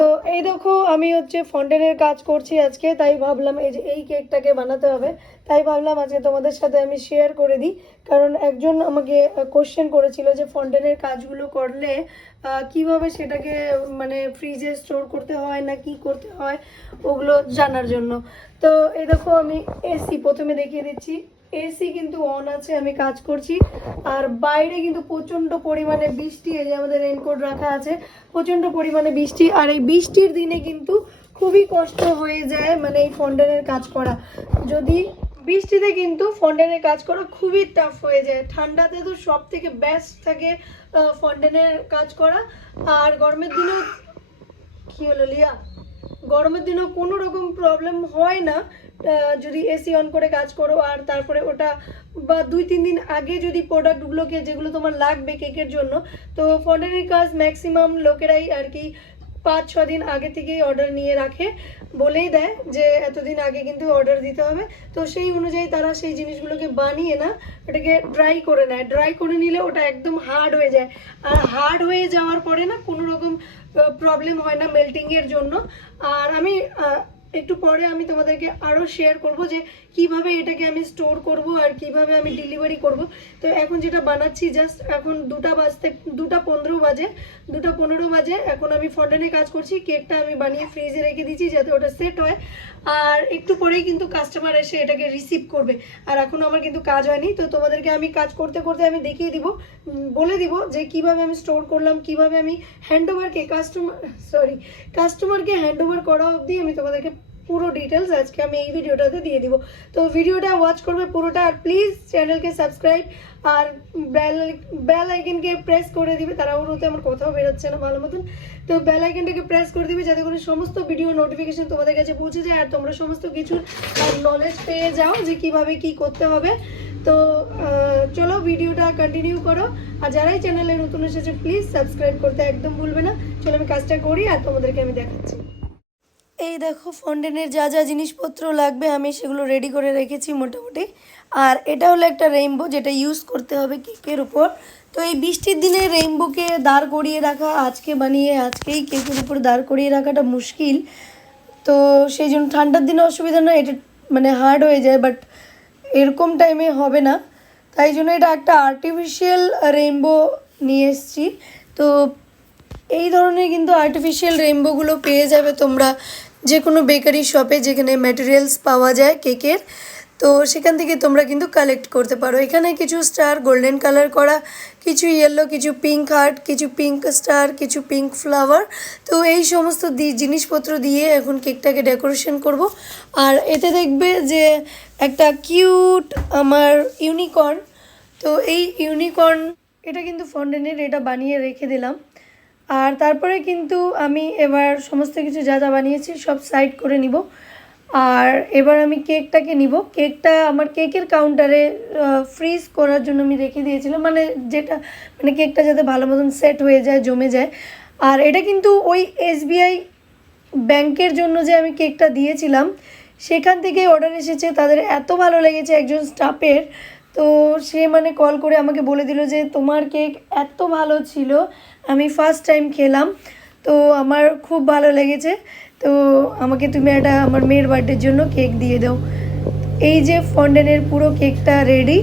তো এই দেখো, আমি হচ্ছে ফন্টেনের কাজ করছি আজকে, তাই ভাবলাম এই যে এই কেকটাকে বানাতে হবে। তাই ভাবলাম আজকে তোমাদের সাথে আমি শেয়ার করে দিই। কারণ একজন আমাকে কোশ্চেন করেছিল যে ফন্টেনের কাজগুলো করলে কীভাবে সেটাকে মানে ফ্রিজে স্টোর করতে হয় না কি করতে হয়, ওগুলো জানার জন্য। তো এই দেখো, আমি এসি প্রথমে দেখিয়ে দিচ্ছি। এসি কিন্তু অন আছে, আমি কাজ করছি। আর বাইরে কিন্তু প্রচণ্ড পরিমাণে বৃষ্টি, এই যে আমাদের রেনকোট রাখা আছে প্রচণ্ড পরিমাণে বৃষ্টি। আর এই বৃষ্টির দিনে কিন্তু খুবই কষ্ট হয়ে যায় মানে এই ফন্ডেনের কাজ করা। যদি বৃষ্টিতে কিন্তু ফন্ডেনের কাজ করা খুবই টাফ হয়ে যায়। ঠান্ডাতে তো সব থেকে বেস্ট থাকে ফন্ডেনের কাজ করা। আর গরমের দিনেও কী হলো লিয়া? গরমের দিনেও কোনো রকম প্রবলেম হয় না। যদি এসি অন করে কাজ করো আর তারপরে ওটা বা দুই, তিন দিন আগে যদি প্রোডাক্টগুলোকে যেগুলো তোমার লাগবে কেকের জন্য, তো ফন্ডেনের কাজ ম্যাক্সিমাম লোকেরাই আর কি পাঁচ, ছ দিন আগে থেকেই অর্ডার নিয়ে রাখে। বলেই দেয় যে এতদিন আগে কিন্তু অর্ডার দিতে হবে। তো সেই অনুযায়ী তারা সেই জিনিসগুলোকে বানিয়ে না, ওটাকে ড্রাই করে নেয়। ড্রাই করে নিলে ওটা একদম হার্ড হয়ে যায়। আর হার্ড হয়ে যাওয়ার পরে না কোনো রকম প্রবলেম হয় না মেল্টিংয়ের জন্য। আর আমি একটু পরে আমি তোমাদেরকে আরও শেয়ার করব যে কীভাবে এটাকে আমি স্টোর করব আর কীভাবে আমি ডেলিভারি করব। তো এখন যেটা বানাচ্ছি জাস্ট এখন দুটা বাজতে, দুটা পনেরো বাজে, দুটা পনেরো বাজে, এখন আমি ফন্ডেনে কাজ করছি, কেকটা আমি বানিয়ে ফ্রিজে রেখে দিচ্ছি যাতে ওটা সেট হয়। আর একটু পরেই কিন্তু কাস্টমার এসে এটাকে রিসিভ করবে। আর এখন আমার কিন্তু কাজ হয়নি, তো তোমাদেরকে আমি কাজ করতে করতে আমি দেখিয়ে দিব বলে দিব যে কীভাবে আমি স্টোর করলাম, কীভাবে আমি হ্যান্ড ওভারকে কাস্টমার সরি কাস্টমারকে হ্যান্ড ওভার করা অবধি আমি তোমাদেরকে পুরো ডিটেলস আজকে আমি এই ভিডিওটাতে দিয়ে দিব। তো ভিডিওটা ওয়াচ করবে পুরোটা আর প্লিজ চ্যানেলকে সাবস্ক্রাইব আর বেল বেল আইকনকে প্রেস করে দিবে। তাড়াহুড়োতে আমার কোথাও বেরোচ্ছে না ভালো মতন। তো বেল আইকনটাকে প্রেস করে দিবে যাতে করে সমস্ত ভিডিও নোটিফিকেশন তোমাদের কাছে পৌঁছে যায় আর তোমরা সমস্ত কিছুর নলেজ পেয়ে যাও যে কীভাবে কি করতে হবে। তো চলো ভিডিওটা কন্টিনিউ করো। আর যারাই চ্যানেলে নতুন এসেছে প্লিজ সাবস্ক্রাইব করতে একদম ভুলবে না। চলো আমি কাজটা করি আর তোমাদেরকে আমি দেখাচ্ছি। এই দেখো ফন্ডেনের যা যা জিনিসপত্র লাগবে আমি সেগুলো রেডি করে রেখেছি মোটামুটি। আর এটা হলো একটা রেইনবো যেটা ইউজ করতে হবে কেকের উপর। তো এই বৃষ্টির দিনে রেইনবোকে দাঁড় করিয়ে রাখা, আজকে বানিয়ে, আজকেই কেকের উপর দাঁড় করিয়ে রাখাটা মুশকিল। তো সেই জন্য ঠান্ডার দিনে অসুবিধা নয়, এটা মানে হার্ড হয়ে যায় বাট এরকম টাইমে হবে না। তাই জন্য এটা একটা আর্টিফিশিয়াল রেইনবো নিয়ে এসেছি। তো এই ধরনের কিন্তু আর্টিফিশিয়াল রেইনবোগুলো পেয়ে যাবে তোমরা। যে কোনো বেকারি শপে যেখানে ম্যাটেরিয়ালস পাওয়া যায় কেকের তো সেখান থেকে তোমরা কিন্তু কালেক্ট করতে পারো। এখানে কিছু স্টার গোল্ডেন কালার করা, কিছু ইয়েলো কিছু পিঙ্ক হার্ট কিছু পিঙ্ক স্টার কিছু পিঙ্ক ফ্লাওয়ার তো এই সমস্ত জিনিসপত্র দিয়ে এখন কেকটাকে ডেকোরেশন করব। আর এতে দেখবে যে একটা কিউট আমার ইউনিকর্ন তো এই ইউনিকর্ন এটা কিন্তু ফন্ডেনের এটা বানিয়ে রেখে দিলাম। আর তারপরে কিন্তু আমি এবার সমস্ত কিছু যা যা বানিয়েছি সব সাইড করে নিব। আর এবার আমি কেকটাকে নিব। কেকটা আমার কেকের কাউন্টারে ফ্রিজ করার জন্য আমি রেখে দিয়েছিলাম। মানে যেটা মানে কেকটা যাতে ভালো মতন সেট হয়ে যায়, জমে যায়। আর এটা কিন্তু ওই এসবিআই ব্যাংকের জন্য যে আমি কেকটা দিয়েছিলাম, সেখান থেকে অর্ডার এসেছে। তাদের এত ভালো লেগেছে একজন স্টাফের তো সে মানে কল করে আমাকে বলে দিল যে, তোমার কেক এত ভালো ছিল, আমি ফার্স্ট টাইম খেলাম, তো আমার খুব ভালো লেগেছে, তো আমাকে তুমি একটা আমার মেয়ের বার্থডের জন্য কেক দিয়ে দাও। এই যে ফন্ডেনের পুরো কেকটা রেডি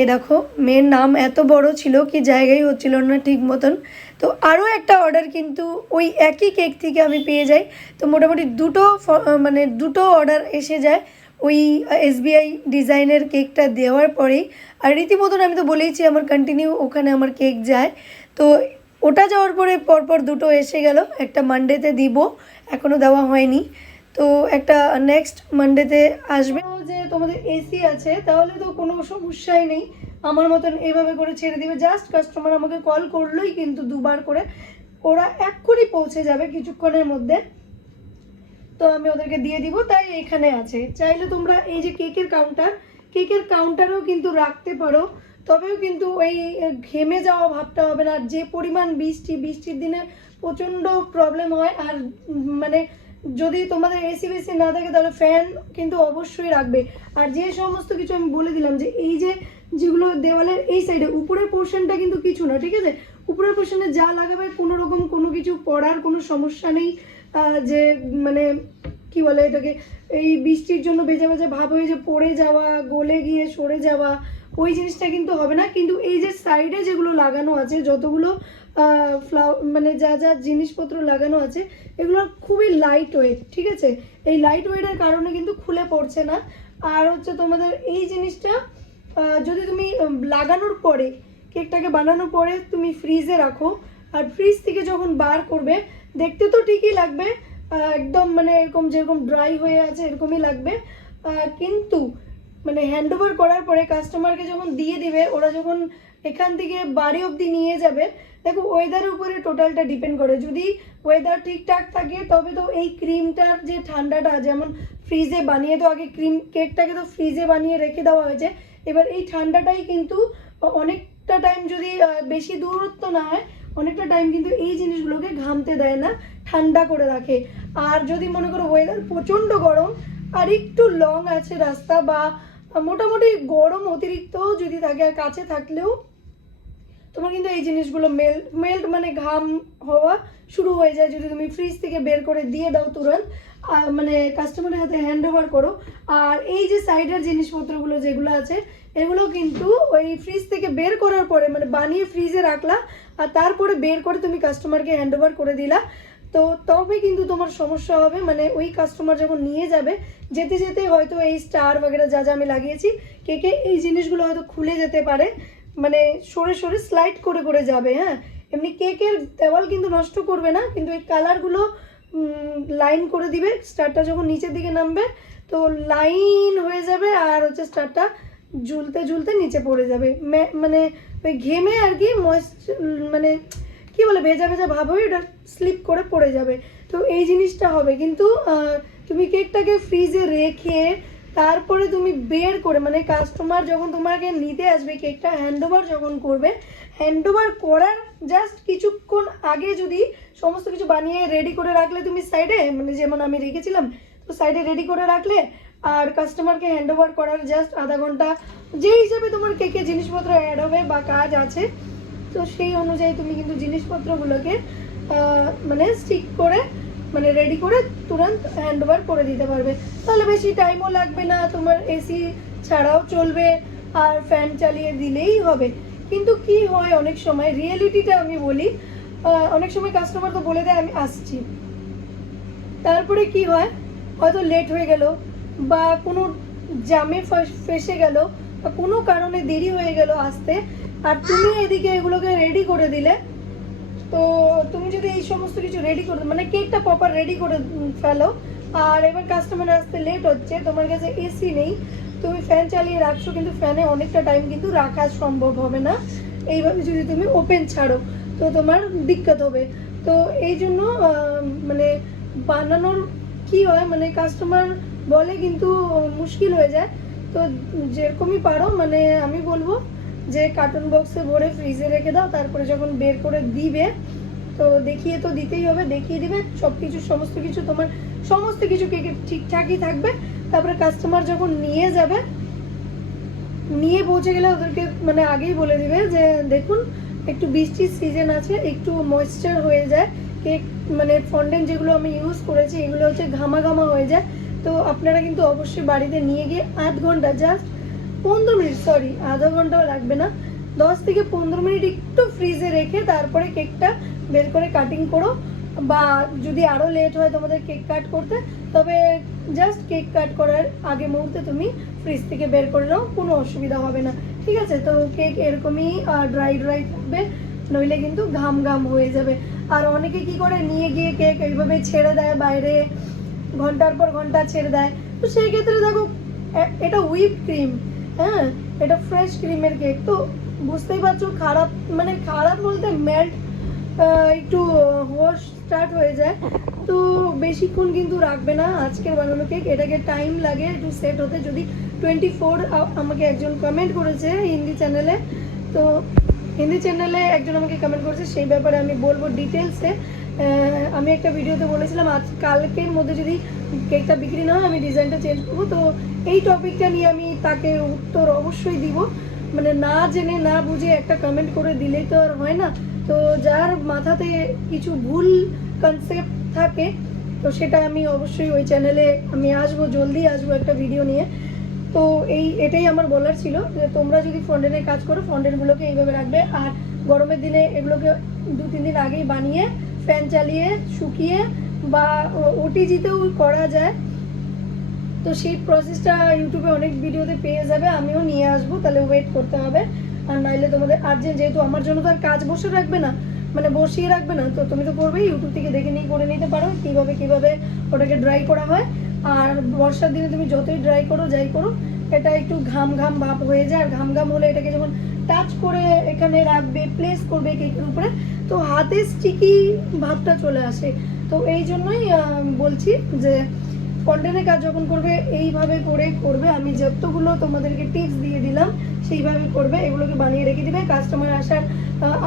এ দেখো, মেয়ের নাম এত বড় ছিল কি জায়গায় হচ্ছিল না ঠিক মতন। তো আরও একটা অর্ডার কিন্তু ওই একই কেক থেকে আমি পেয়ে যাই। তো মোটামুটি দুটো মানে দুটো অর্ডার এসে যায়। ওই এসবিআই ডিজাইনের কেকটা দেওয়ার পরেই, আর রীতিমতন আমি তো বলেইছি আমার কন্টিনিউ ওখানে আমার কেক যায়। তো ওটা যাওয়ার পরে পরপর দুটো এসে গেল। একটা মানডেতে দিব এখনও দেওয়া হয়নি। তো একটা নেক্সট মানডেতে আসবে। যে তোমাদের এসি আছে, তাহলে তো কোনো সমস্যাই নেই। আমার মতন এইভাবে করে ছেড়ে দিবে। জাস্ট কাস্টমার আমাকে কল করলোই কিন্তু দুবার করে। ওরা এক্ষুনি পৌঁছে যাবে কিছুক্ষণের মধ্যে। তো আমি ওদেরকে দিয়ে দিব, তাই এখানে আছে। চাইলে তোমরা এই যে কেকের কাউন্টার কেকের কাউন্টারেও কিন্তু রাখতে পারো, তবেও কিন্তু ওই ঘেমে যাওয়া ভাবটা হবে না। যে পরিমাণ বৃষ্টি, বৃষ্টির দিনে প্রচণ্ড প্রবলেম হয়, আর মানে যদি তোমাদের এসি বেসি না থাকে, তাহলে ফ্যান কিন্তু অবশ্যই রাখবে। আর যে সমস্ত কিছু আমি বলে দিলাম যে, এই যে যেগুলো দেওয়ালের এই সাইডে উপরের পোর্শনটা কিন্তু কিছু না, ঠিক আছে? উপরের পোর্শনে যা লাগাবে, কোনো রকম কোনো কিছু পড়ার কোনো সমস্যা নেই। যে মানে কি বলে এটাকে, এই বৃষ্টির জন্য ভেজা ভেজা ভাব হয়ে যে পড়ে যাওয়া, গলে গিয়ে সরে যাওয়া, ওই জিনিসটা কিন্তু হবে না। কিন্তু এই যে সাইডে যেগুলো লাগানো আছে, যতগুলো ফ্লাও মানে যা যা জিনিসপত্র লাগানো আছে, এগুলো খুবই লাইট ওয়েট ঠিক আছে? এই লাইট ওয়েটের কারণে কিন্তু খুলে পড়ছে না। আর হচ্ছে তোমাদের এই জিনিসটা যদি তুমি লাগানোর পরে কেকটাকে বানানোর পরে তুমি ফ্রিজে রাখো। আর ফ্রিজ থেকে যখন বার করবে দেখতে তো ঠিকই লাগবে একদম মানে এরকম যেরকম ড্রাই হয়ে আছে এরকমই লাগবে কিন্তু মানে হ্যান্ড ওভার করার পরে কাস্টমারকে যখন দিয়ে দিবে, ওরা যখন এখান থেকে বাড়ি অবধি নিয়ে যাবে, দেখো ওয়েদারের উপরে টোটালটা ডিপেন্ড করে। যদি ওয়েদার ঠিকঠাক থাকে, তবে তো এই ক্রিমটার যে ঠান্ডাটা, যেমন ফ্রিজে বানিয়ে, তো আগে ক্রিম কেকটাকে তো ফ্রিজে বানিয়ে রেখে দেওয়া হয়েছে, এবার এই ঠান্ডাটাই কিন্তু অনেকটা টাইম যদি বেশি দূরত্ব না হয় অনেকটা টাইম কিন্তু এই জিনিসগুলোকে ঘামতে দেয় না, ঠান্ডা করে রাখে। আর যদি মনে করো ওয়েদার প্রচণ্ড গরম, আর একটু লং আছে রাস্তা বা মোটামুটি গরম অতিরিক্ত যদি থাকে আর কাছে থাকলেও, তোমার কিন্তু এই জিনিসগুলো মেল্ট মেল্ট মানে ঘাম হওয়া শুরু হয়ে যায় যদি তুমি ফ্রিজ থেকে বের করে দিয়ে দাও তুরন্ত মানে কাস্টমারের হাতে হ্যান্ড ওভার করো। আর এই যে সাইডের জিনিসপত্রগুলো যেগুলো আছে, এগুলো কিন্তু ওই ফ্রিজ থেকে বের করার পরে মানে বানিয়ে ফ্রিজে রাখলা আর তারপরে বের করে তুমি কাস্টমারকে হ্যান্ড ওভার করে দিলা। তো তবে কিন্তু তোমার সমস্যা হবে মানে ওই কাস্টমার যখন নিয়ে যাবে, যেতে যেতে হয়তো এই স্টার বাগেরা যা যা আমি লাগিয়েছি কেকে এই জিনিসগুলো হয়তো খুলে যেতে পারে মানে সরে সরে স্লাইড করে করে যাবে হ্যাঁ। এমনি কেকের দেওয়াল কিন্তু নষ্ট করবে না, কিন্তু এই কালারগুলো লাইন করে দিবে স্টারটা যখন নিচের দিকে নামবে, তো লাইন হয়ে যাবে আর হচ্ছে স্টারটা ঝুলতে ঝুলতে নিচে পড়ে যাবে। মানে ওই ঘেমে আর কি মানে কি বলে, ভেজা ভেজা ভাব হয়ে ওটা স্লিপ করে পড়ে যাবে। তো এই জিনিসটা হবে। কিন্তু তুমি কেকটাকে ফ্রিজে রেখে তারপরে তুমি বের করে মানে কাস্টমার যখন তোমাকে নিতে আসবে, কেকটা হ্যান্ড ওভার যখন করবে হ্যান্ড ওভার করার জাস্ট কিছুক্ষণ আগে যদি সমস্ত কিছু বানিয়ে রেডি করে রাখলে তুমি সাইডে মানে যেমন আমি রেখেছিলাম, তো সাইডে রেডি করে রাখলে আর কাস্টমারকে হ্যান্ড ওভার করার জাস্ট আধা ঘণ্টা। যে হিসাবে তোমার কে কে জিনিসপত্র অ্যাড হবে বা কাজ আছে, তো সেই অনুযায়ী তুমি কিন্তু জিনিসপত্রগুলোকে মানে স্টিক করে মানে রেডি করে তুরন্ত হ্যান্ড ওভার করে দিতে পারবে। তাহলে বেশি টাইমও লাগবে না, তোমার এসি ছাড়াও চলবে, আর ফ্যান চালিয়ে দিলেই হবে। কিন্তু কি হয় অনেক সময় রিয়েলিটিটা আমি বলি অনেক সময় কাস্টমার তো বলে দেয়, আমি আসছি। তারপরে কি হয়? হয়তো লেট হয়ে গেল বা কোনো জামে ফাঁস- গেল বা কোনো কারণে দেরি হয়ে গেল আসতে, আর তুমি এদিকে এগুলোকে রেডি করে দিলে, তো তুমি যদি এই সমস্ত কিছু রেডি করে মানে কেকটা প্রপার রেডি করে ফেলো, আর এবার কাস্টমার আসতে লেট হচ্ছে, তোমার কাছে এসি নেই, তুমি ফ্যান চালিয়ে রাখছো, কিন্তু ফ্যানে অনেকটা টাইম কিন্তু রাখা সম্ভব হবে না। এইভাবে যদি তুমি ওপেন ছাড়ো, তো তোমার দিক্কত হবে। তো এই জন্য মানে বানানোর কি হয় মানে কাস্টমার বলে কিন্তু মুশকিল হয়ে যায়। তো যেরকমই পারো মানে আমি বলব যে কার্টুন বক্সে ভরে ফ্রিজে রেখে দাও, তারপরে যখন বের করে দিবে, তো দেখিয়ে তো দিতেই হবে, দেখিয়ে দিবে সব কিছু সমস্ত কিছু তোমার, সমস্ত কিছু কেকে ঠিকঠাকই থাকবে। তারপরে কাস্টমার যখন নিয়ে যাবে, নিয়ে পৌঁছে গেলে ওদেরকে মানে আগেই বলে দিবে যে, দেখুন, একটু বৃষ্টির সিজন আছে, একটু ময়েশ্চার হয়ে যায় কেক মানে ফন্ডেন্ট যেগুলো আমি ইউজ করেছি, এগুলো হচ্ছে ঘামা ঘামা হয়ে যায়। তো আপনারা কিন্তু অবশ্যই বাড়িতে নিয়ে গিয়ে আধ ঘণ্টা জাস্ট পনেরো মিনিট সরি আধা ঘন্টাও লাগবে না, দশ থেকে পনেরো মিনিট একটু ফ্রিজে রেখে তারপরে কেকটা বের করে কাটিং করো, বা যদি আরও লেট হয় তোমাদের কেক কাট করতে, তবে জাস্ট কেক কাট করার আগে মুহূর্তে তুমি ফ্রিজ থেকে বের করে নাও, কোনো অসুবিধা হবে না। ঠিক আছে? তো কেক এরকমই ড্রাই ড্রাই থাকবে, নইলে কিন্তু ঘাম ঘাম হয়ে যাবে। আর অনেকে কি করে, নিয়ে গিয়ে কেক এইভাবে ছেড়ে দেয় বাইরে ঘণ্টার পর ঘণ্টা ছেড়ে দেয়। তো সেই ক্ষেত্রে দেখো এটা হুইপ ক্রিম হ্যাঁ? এটা ফ্রেশ ক্রিমের কেক তো বুঝতেই পারছ, খারাপ মানে খারাপ বলতে মেল্ট একটু হোস স্টার্ট হয়ে যায়। তো বেশিক্ষণ কিন্তু রাখবে না আজকের বানানো কেক এটাকে টাইম লাগে একটু সেট হতে। যদি টোয়েন্টি ফোর আমাকে একজন কমেন্ট করেছে হিন্দি চ্যানেলে তো হিন্দি চ্যানেলে একজন আমাকে কমেন্ট করেছে, সেই ব্যাপারে আমি বলব ডিটেলসে আমি একটা ভিডিওতে বলেছিলাম, আজ কালকের মধ্যে যদি কেকটা বিক্রি না হয়, আমি ডিজাইনটা চেঞ্জ করব। তো এই টপিকটা নিয়ে আমি তাকে উত্তর অবশ্যই দিব। মানে না জেনে, না বুঝে একটা কমেন্ট করে দিলেই তো আর হয় না। তো যার মাথাতে কিছু ভুল কনসেপ্ট থাকে, তো সেটা আমি অবশ্যই ওই চ্যানেলে আমি আসব, জলদি আসব একটা ভিডিও নিয়ে। তো এই, এটাই আমার বলার ছিল। যে তোমরা যদি ফন্ডেনের কাজ করো ফন্ডেনগুলোকে এইভাবে রাখবে। আর গরমের দিনে এগুলোকে দু, তিন দিন আগেই বানিয়ে ফ্যান চালিয়ে, শুকিয়ে বা ওটিজিতেও করা যায়। তো সেই প্রসেসটা ইউটিউবে অনেক ভিডিওতে পেয়ে যাবে, আমিও নিয়ে আসব, তাহলে ওয়েট করতে হবে। আর নাইলে তোমাদের আর্জেন্ট যেহেতু আমার জন্য তো আর কাজ বসে রাখবে না মানে বসিয়ে রাখবে না, তো তুমি তো করবে ইউটিউব থেকে দেখে নিয়ে করে নিতে পারো, কীভাবে কীভাবে ওটাকে ড্রাই করা হয়। আর বর্ষার দিনে তুমি যতই ড্রাই করো, যাই করো, এটা একটু ঘাম ঘাম ভাব হয়ে যায়, আর ঘাম ঘাম হলে এটাকে যখন টাচ করে এখানে রাখবে প্লেস করবে কেকের উপরে। তো হাতে স্টিকি ভাবটা চলে আসে। তো এই জন্যই বলছি যে কন্টেন্টের কাজ যখন করবে, এইভাবে করে করবে। আমি যতগুলো তোমাদেরকে টিপস দিয়ে দিলাম, সেইভাবে করবে। এগুলোকে বানিয়ে রেখে দিবে। কাস্টমার আসার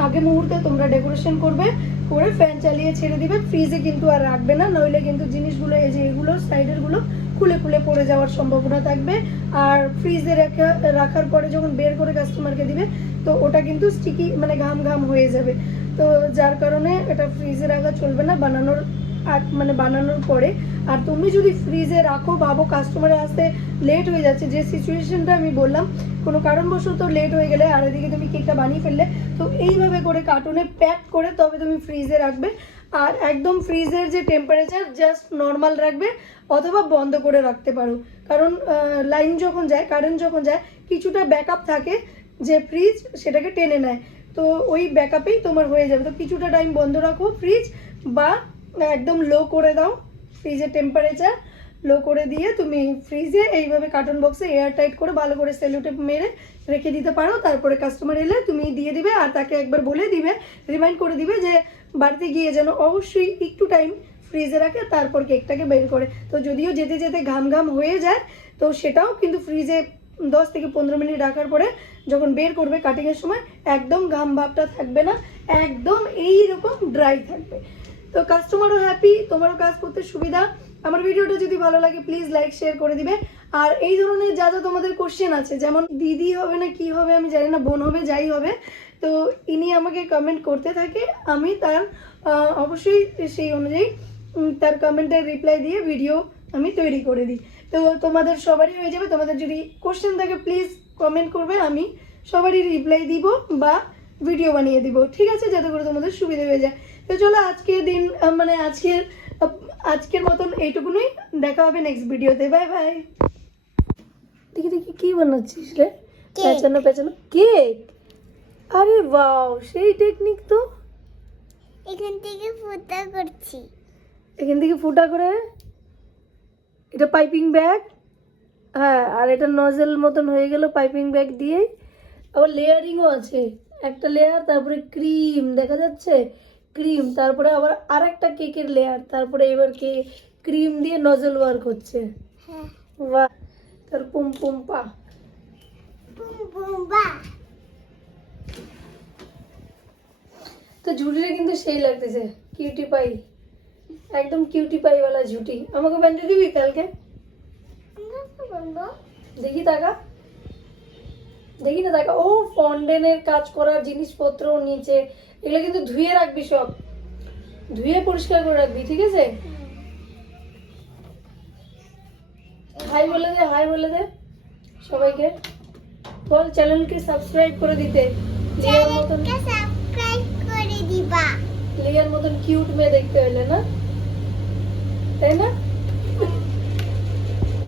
আগে মুহূর্তে তোমরা ডেকোরেশন করবে, করে ফ্যান চালিয়ে ছেড়ে দিবে। ফ্রিজে কিন্তু আর রাখবে না। নইলে কিন্তু জিনিসগুলো, এই যে এগুলো সাইডেরগুলো খুলে খুলে পড়ে যাওয়ার সম্ভাবনা থাকবে। আর ফ্রিজে রাখা, রাখার পরে যখন বের করে কাস্টমারকে দিবে, তো ওটা কিন্তু স্টিকি মানে ঘাম ঘাম হয়ে যাবে। তো যার কারণে এটা ফ্রিজে রাখা চলবে না, বানানোর আগ- মানে বানানোর পরে। আর তুমি যদি ফ্রিজে রাখো, ভাবো কাস্টমারে আসতে লেট হয়ে যাচ্ছে, যে সিচুয়েশনটা আমি বললাম, কোনো কারণবশত লেট হয়ে গেলে আর এদিকে তুমি কেকটা বানিয়ে ফেললে, তো এইভাবে করে কার্টুনে প্যাক করে তবে তুমি ফ্রিজে রাখবে। আর একদম ফ্রিজের যে টেম্পারেচার জাস্ট নর্মাল রাখবে, অথবা বন্ধ করে রাখতে পারো। কারণ লাইন যখন যায় কারেন্ট যখন যায়, কিছুটা ব্যাকআপ থাকে যে ফ্রিজ সেটাকে টেনে নেয়। তো ওই ব্যাকআপেই তোমার হয়ে যাবে। তো কিছুটা টাইম বন্ধ রাখো ফ্রিজ বা একদম লো করে দাও ফ্রিজের টেম্পারেচার লো করে দিয়ে তুমি ফ্রিজে এইভাবে কার্টন বক্সে এয়ার টাইট করে ভালো করে সেলুটেপ মেরে রেখে দিতে পারো। তারপরে কাস্টমার এলে তুমি দিয়ে দিবে আর তাকে একবার বলে দিবে রিমাইন্ড করে দিবে যে বাড়িতে গিয়ে যেন অবশ্যই একটু টাইম ফ্রিজে রাখে, তারপর কেকটাকে বের করে। তো যদিও যেতে যেতে ঘাম ঘাম হয়ে যায়, তো সেটাও কিন্তু ফ্রিজে দশ থেকে পনেরো মিনিট রাখার পরে যখন বের করবে কাটিংয়ের সময়, একদম ঘাম ভাবটা থাকবে না, একদম এই রকম ড্রাই থাকবে। তো কাস্টমারও হ্যাপি তোমারও কাজ করতে সুবিধা। আমার ভিডিওটা যদি ভালো লাগে প্লিজ লাইক শেয়ার করে দিবে। আর এই ধরনের যা যা তোমাদের কোশ্চেন আছে, যেমন দিদি হবে না, কি হবে, আমি জানি না, বোন হবে, যাই হবে, তো ইনি আমাকে কমেন্ট করতে থাকে, আমি তার অবশ্যই সেই অনুযায়ী তার কমেন্টের রিপ্লাই দিয়ে ভিডিও আমি তৈরি করে দিই। তো তোমাদের সবারই হয়ে যাবে, তোমাদের যদি কোশ্চেন থাকে প্লিজ কমেন্ট করবে, আমি সবারই রিপ্লাই দিব বা ভিডিও বানিয়ে দিব। ঠিক আছে? যাতে করে তোমাদের সুবিধা হয়ে যায়। তো চলো, আজকের দিন মানে আজকের আজকের মতন এইটুকুনই। দেখা হবে নেক্সট ভিডিওতে বাই বাই দেখি দেখি কি বানাচ্ছিস রে? পেঁচানো পেঁচানো। কেক আরে বাও সেই টেকনিক তো। এখান থেকে ফুটা করছি। এখান থেকে ফুটা করে? এটা পাইপিং ব্যাগ হ্যাঁ আর এটা নজেল মতন হয়ে গেল পাইপিং ব্যাগ দিয়ে আবার লেয়ারিংও আছে। একটা লেয়ার তারপরে ক্রিম দেখা যাচ্ছে? ক্রিম তারপরে আবার আরেকটা কেকের লেয়ার তারপরে এবার কে? ক্রিম দিয়ে নজেল ওয়ার্ক হচ্ছে। হ্যাঁ। বাহ তার পুম পুম পা। বুম বুম বা তো ঝুটিটা কিন্তু সেই লাগতেছে কিউটি পাই একদম কিউটি পাইওয়ালা ঝুটি। আমাকে ব্যান্ডে দিবি কালকে? আমরা তো বলব। দেখি টাকা দেখি না টাকা ও ফন্ডেনের কাজ করার জিনিসপত্র নিচে এগুলো কিন্তু ধুয়ে রাখবি সব। ধুয়ে পরিষ্কার করে রাখবি ঠিক আছে? হাই বলে দে হাই বলে দে সবাইকে। বল চ্যানেলকে সাবস্ক্রাইব করে দিতে। লিয়ার মতন সাবস্ক্রাইব করে দিবা। লিয়ার মতন কিউট মেয়ে দেখতে হইলে না? তাই না?